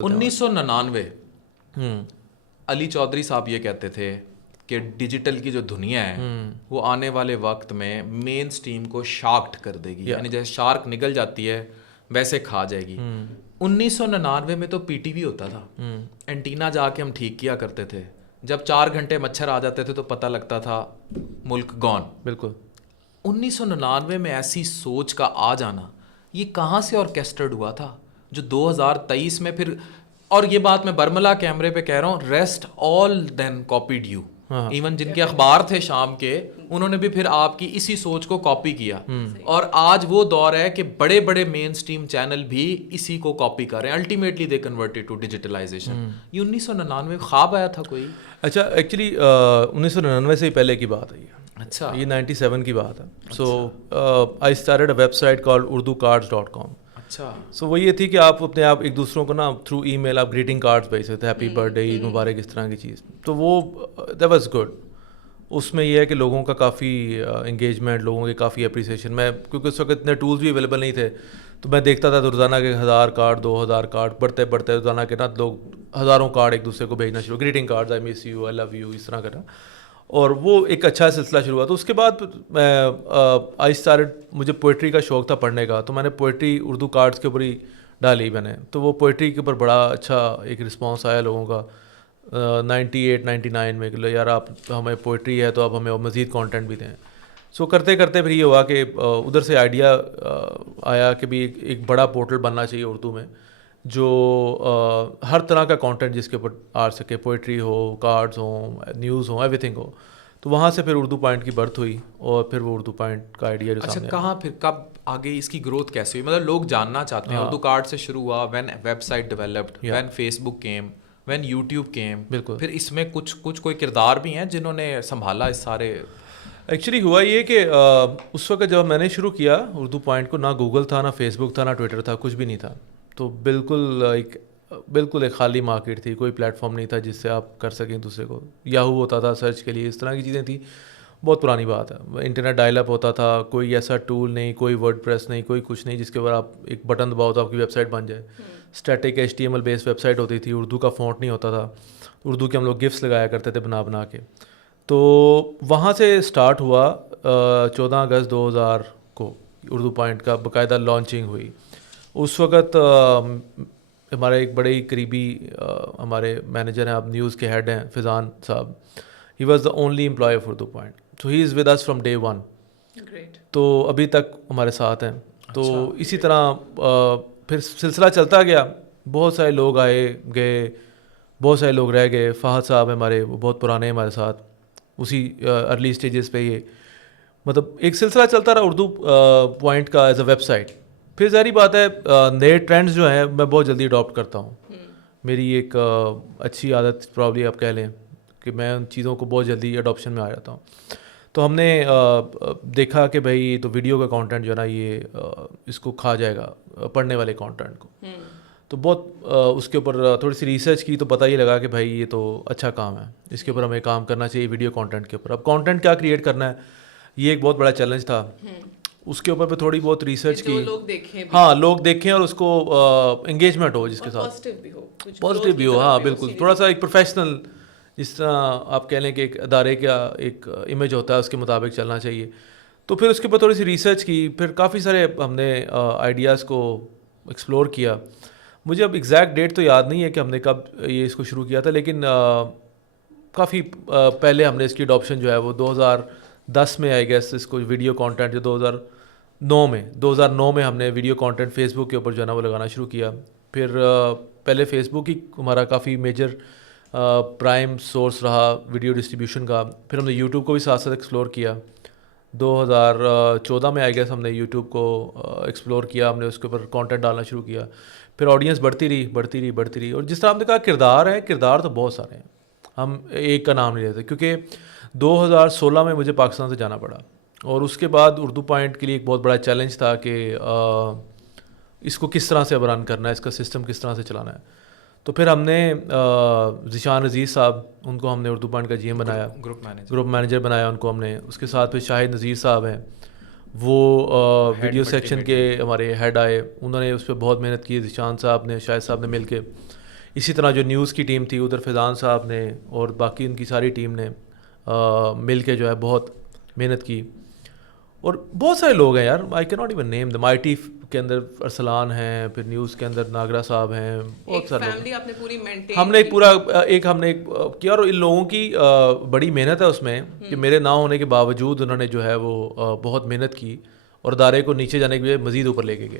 1999 علی چودھری صاحب یہ کہتے تھے کہ ڈیجیٹل کی جو دنیا ہے وہ آنے والے وقت میں مین سٹریم کو شارکڈ کر دے گی, یعنی جیسے شارک نگل جاتی ہے ویسے کھا جائے گی. 1999 میں تو پی ٹی وی ہوتا تھا, اینٹینا جا کے ہم ٹھیک کیا کرتے تھے, جب 4 گھنٹے مچھر آ جاتے تھے تو پتہ لگتا تھا ملک گون. بالکل 1999 میں ایسی سوچ کا آ جانا یہ کہاں سے آرکیسٹرڈ ہوا تھا جو 2023 میں پھر, اور یہ بات میں برملا کیمرے پہ کہہ رہا ہوں, rest all then copied you. Even جن کے اخبار تھے شام کے انہوں نے بھی پھر آپ کی اسی سوچ کو کاپی کیا, اور آج وہ دور ہے کہ بڑے بڑے مین سٹریم چینل بھی اسی کو کاپی کر رہے ہیں. Ultimately they converted to digitalization. یہ 1999 خواب آیا تھا کوئی؟ اچھا, ایکچولی 1999 سے ہی پہلے کی بات ہے یہ. اچھا, یہ 97 کی بات ہے. So I started a website called urducards.com. اچھا, سو وہ یہ تھی کہ آپ اپنے آپ ایک دوسروں کو نا تھرو ای میل آپ گریٹنگ کارڈس بھیج سکتے, ہیپی برتھ ڈے, عید مبارک, اس طرح کی چیز. تو وہ دیٹ واز گڈ. اس میں یہ ہے کہ لوگوں کا کافی انگیجمنٹ, لوگوں کی کافی اپریسیشن. میں کیونکہ اس وقت اتنے ٹولس بھی اویلیبل نہیں تھے تو میں دیکھتا تھا تو روزانہ کے 1000 کارڈ 2000 کارڈ بڑھتے بڑھتے روزانہ کے نا لوگ ہزاروں کارڈ ایک دوسرے کو بھیجنا شروع, greeting cards, I miss you, I love you, اس طرح کا. اور وہ ایک اچھا سلسلہ شروع ہوا. تو اس کے بعد میں آئی اسٹارٹ, مجھے پوئٹری کا شوق تھا پڑھنے کا, تو میں نے پوئٹری اردو کارڈس کے اوپر ہی ڈالی میں نے. تو وہ پوئٹری کے اوپر بڑا اچھا ایک رسپانس آیا لوگوں کا 98 99 میں کہ یار آپ ہمیں پوئٹری ہے تو اب ہمیں مزید کانٹینٹ بھی دیں. سو کرتے کرتے پھر یہ ہوا کہ ادھر سے آئیڈیا آیا کہ بھی ایک بڑا پورٹل بننا چاہیے اردو میں جو ہر طرح کا کانٹینٹ جس کے اوپر آ سکے, پوئٹری ہو, کارڈز ہوں, نیوز ہوں, ایوری تھنگ ہو. تو وہاں سے پھر اردو پوائنٹ کی برتھ ہوئی اور پھر وہ اردو پوائنٹ کا آئیڈیا جو سامنے. اچھا, کہاں پھر کب آگے اس کی گروتھ کیسے ہوئی؟ مطلب لوگ جاننا چاہتے ہیں. اردو کارڈ سے شروع ہوا, when website developed, when Facebook came, when YouTube came. بالکل. پھر اس میں کچھ کوئی کردار بھی ہیں جنہوں نے سنبھالا اس سارے؟ ایکچولی ہوا یہ کہ اس وقت جب میں نے شروع کیا اردو پوائنٹ کو, نہ گوگل تھا, نہ فیس بک تھا, نہ ٹویٹر تھا, کچھ بھی نہیں تھا. تو بالکل ایک خالی مارکیٹ تھی, کوئی پلیٹ فارم نہیں تھا جس سے آپ کر سکیں دوسرے کو. یاہو ہوتا تھا سرچ کے لیے, اس طرح کی چیزیں تھیں. بہت پرانی بات ہے. انٹرنیٹ ڈائل اپ ہوتا تھا, کوئی ایسا ٹول نہیں, کوئی ورڈ پریس نہیں, کوئی کچھ نہیں جس کے اوپر آپ ایک بٹن دباؤ تو آپ کی ویب سائٹ بن جائے. اسٹیٹک HTML بیس ویب سائٹ ہوتی تھی, اردو کا فونٹ نہیں ہوتا تھا. اردو کے ہم لوگ گفٹس لگایا کرتے تھے بنا کے. تو وہاں سے اسٹارٹ ہوا. 14 اگست 2000 کو اردو پوائنٹ کا باقاعدہ لانچنگ ہوئی. اس وقت ہمارے ایک بڑے ہی قریبی ہمارے مینیجر ہیں, اب نیوز کے ہیڈ ہیں, فیضان صاحب. He was the only employee of Urdu Point. So he is with us from day 1. تو ابھی تک ہمارے ساتھ ہیں. تو اسی طرح پھر سلسلہ چلتا گیا. بہت سارے لوگ آئے گئے, بہت سارے لوگ رہ گئے. فہد صاحب ہمارے, وہ بہت پرانے ہمارے ساتھ, اسی ارلی اسٹیجز پہ یہ مطلب ایک سلسلہ چلتا رہا اردو پوائنٹ کا ایز اے ویب سائٹ. پھر ظاہری بات ہے نئے ٹرینڈز جو ہیں میں بہت جلدی اڈاپٹ کرتا ہوں. میری ایک اچھی عادت پرابلی آپ کہہ لیں کہ میں ان چیزوں کو بہت جلدی اڈاپشن میں آ جاتا ہوں. تو ہم نے دیکھا کہ بھائی تو ویڈیو کا کانٹینٹ جو ہے نا یہ اس کو کھا جائے گا پڑھنے والے کانٹینٹ کو. تو بہت اس کے اوپر تھوڑی سی ریسرچ کی تو پتہ یہ لگا کہ بھائی یہ تو اچھا کام ہے, اس کے اوپر ہمیں کام کرنا چاہیے ویڈیو کانٹینٹ کے اوپر. اب کانٹینٹ کیا کریٹ کرنا ہے یہ ایک بہت بڑا چیلنج تھا. اس کے اوپر پہ تھوڑی بہت ریسرچ کی, ہاں لوگ دیکھیں اور اس کو انگیجمنٹ ہو جس کے ساتھ, پازیٹیو بھی ہو. ہاں بالکل, تھوڑا سا ایک پروفیشنل جس طرح آپ کہہ لیں کہ ایک ادارے کا ایک امیج ہوتا ہے اس کے مطابق چلنا چاہیے. تو پھر اس کے اوپر تھوڑی سی ریسرچ کی, پھر کافی سارے ہم نے آئیڈیاز کو ایکسپلور کیا. مجھے اب ایگزیکٹ ڈیٹ تو یاد نہیں ہے کہ ہم نے کب یہ اس کو شروع کیا تھا, لیکن کافی پہلے ہم نے اس کی اڈاپشن جو ہے وہ 2010 میں آئی گیس اس کو ویڈیو کانٹینٹ جو 2009 میں ہم نے ویڈیو کانٹینٹ فیس بک کے اوپر جو ہے نا وہ لگانا شروع کیا. پھر پہلے فیس بک ہی ہمارا کافی میجر پرائم سورس رہا ویڈیو ڈسٹریبیوشن کا. پھر ہم نے یوٹیوب کو بھی ساتھ ساتھ ایکسپلور کیا. 2014 میں آئی گیس ہم نے یوٹیوب کو ایکسپلور کیا, ہم نے اس کے اوپر کانٹینٹ ڈالنا شروع کیا. پھر آڈینس بڑھتی رہی. اور جس طرح ہم نے کہا کردار تو بہت سارے ہیں, ہم ایک کا نام نہیں لیتے. کیونکہ 2016 میں مجھے پاکستان سے جانا پڑا, اور اس کے بعد اردو پوائنٹ کے لیے ایک بہت بڑا چیلنج تھا کہ اس کو کس طرح سے اب رن کرنا ہے, اس کا سسٹم کس طرح سے چلانا ہے. تو پھر ہم نے ذیشان عزیز صاحب, ان کو ہم نے اردو پوائنٹ کا GM بنایا, گروپ مینیجر بنایا ان کو ہم نے. اس کے ساتھ پھر شاہد نذیر صاحب ہیں, وہ ویڈیو سیکشن کے ہمارے ہیڈ آئے. انہوں نے اس پہ بہت محنت کی, ذیشان صاحب نے, شاہد صاحب نے مل کے. اسی طرح جو نیوز کی ٹیم تھی ادھر فیضان صاحب نے اور باقی ان کی ساری ٹیم نے مل کے جو ہے بہت محنت کی. اور بہت سارے لوگ ہیں یار, آئی کی not even name them. I T کے اندر ارسلان ہیں, پھر نیوز کے اندر ناگرا صاحب ہیں, بہت سارے لوگ. ہم نے ایک پورا ہم نے کیا, اور ان لوگوں کی بڑی محنت ہے اس میں کہ میرے نہ ہونے کے باوجود انہوں نے جو ہے وہ بہت محنت کی اور ادارے کو نیچے جانے کے لیے مزید اوپر لے کے گئے.